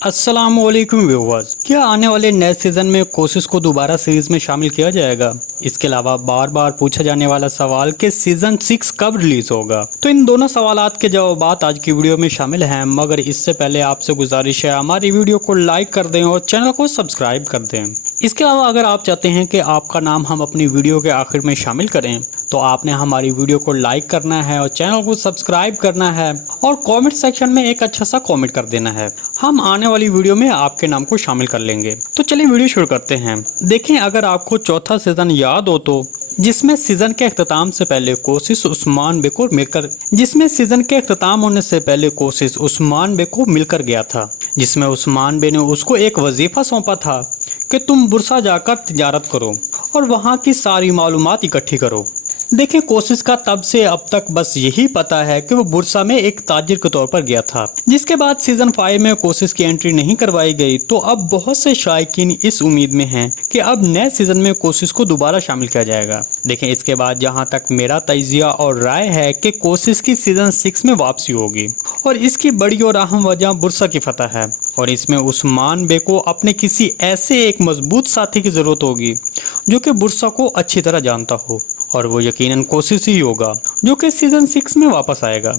अस्सलामुअलैकुम व्यूअर्स, क्या आने वाले नए सीजन में कोशिश को दोबारा सीरीज में शामिल किया जाएगा? इसके अलावा बार बार पूछा जाने वाला सवाल कि सीजन 6 कब रिलीज होगा। तो इन दोनों सवालात के जवाब आज की वीडियो में शामिल हैं, मगर इससे पहले आपसे गुजारिश है हमारी वीडियो को लाइक कर दें और चैनल को सब्सक्राइब कर दें। इसके अलावा अगर आप चाहते हैं कि आपका नाम हम अपनी वीडियो के आखिर में शामिल करें तो आपने हमारी वीडियो को लाइक करना है और चैनल को सब्सक्राइब करना है और कमेंट सेक्शन में एक अच्छा सा कमेंट कर देना है। हम आने वाली वीडियो में आपके नाम को शामिल कर लेंगे। तो चलिए वीडियो शुरू करते हैं। देखें, अगर आपको चौथा सीजन याद हो तो जिसमें सीजन के अख्ताम से पहले कोशिश उस्मान बे को मिलकर गया था, जिसमें उस्मान बे ने उसको एक वजीफा सौंपा था कि तुम बुरसा जाकर तिजारत करो और वहाँ की सारी मालूमात इकट्ठी करो। देखें, कोशिश का तब से अब तक बस यही पता है कि वो बुरसा में एक ताजिर के तौर पर गया था। जिसके बाद सीजन 5 में कोशिश की एंट्री नहीं करवाई गई, तो अब बहुत से शायकीन इस उम्मीद में हैं कि अब नए सीजन में कोशिश को दोबारा शामिल किया जाएगा। देखें, इसके बाद जहां तक मेरा तजिया और राय है कि कोशिश की सीजन 6 में वापसी होगी और इसकी बड़ी और अहम वजह बुरसा की फतह है और इसमें उस्मान बे को अपने किसी ऐसे एक मजबूत साथी की जरूरत होगी जो कि बुरसा को अच्छी तरह जानता हो, और वो यकीनन कोशिश ही होगा जो कि सीजन 6 में वापस आएगा।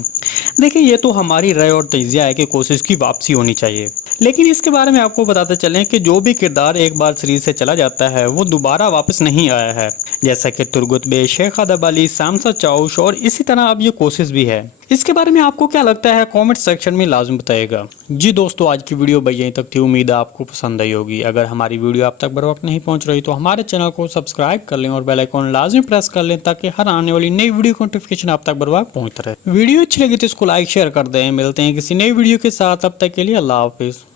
देखिए, ये तो हमारी राय और तजिया है कि कोशिश की वापसी होनी चाहिए, लेकिन इसके बारे में आपको बताते चलें कि जो भी किरदार एक बार सीरीज से चला जाता है वो दोबारा वापस नहीं आया है, जैसा कि तुर्गुत बे, शेख अदब अली, सामसा चाउश और इसी तरह अब ये कोशिश भी है। इसके बारे में आपको क्या लगता है कमेंट सेक्शन में लाजम बताइएगा। जी दोस्तों, आज की वीडियो भाई यहीं तक थी। उम्मीद है आपको पसंद आई होगी। अगर हमारी वीडियो आप तक बर वक्त नहीं पहुंच रही तो हमारे चैनल को सब्सक्राइब कर लें और बेल आइकन लाजमी प्रेस कर लें ताकि हर आने वाली नई वीडियो की नोटिफिकेशन आप तक बर वक्त पहुंचता रहे। वीडियो अच्छी लगी तो इसको लाइक शेयर कर दें। मिलते हैं किसी नई वीडियो के साथ, तब तक के लिए अल्लाह हाफिज़।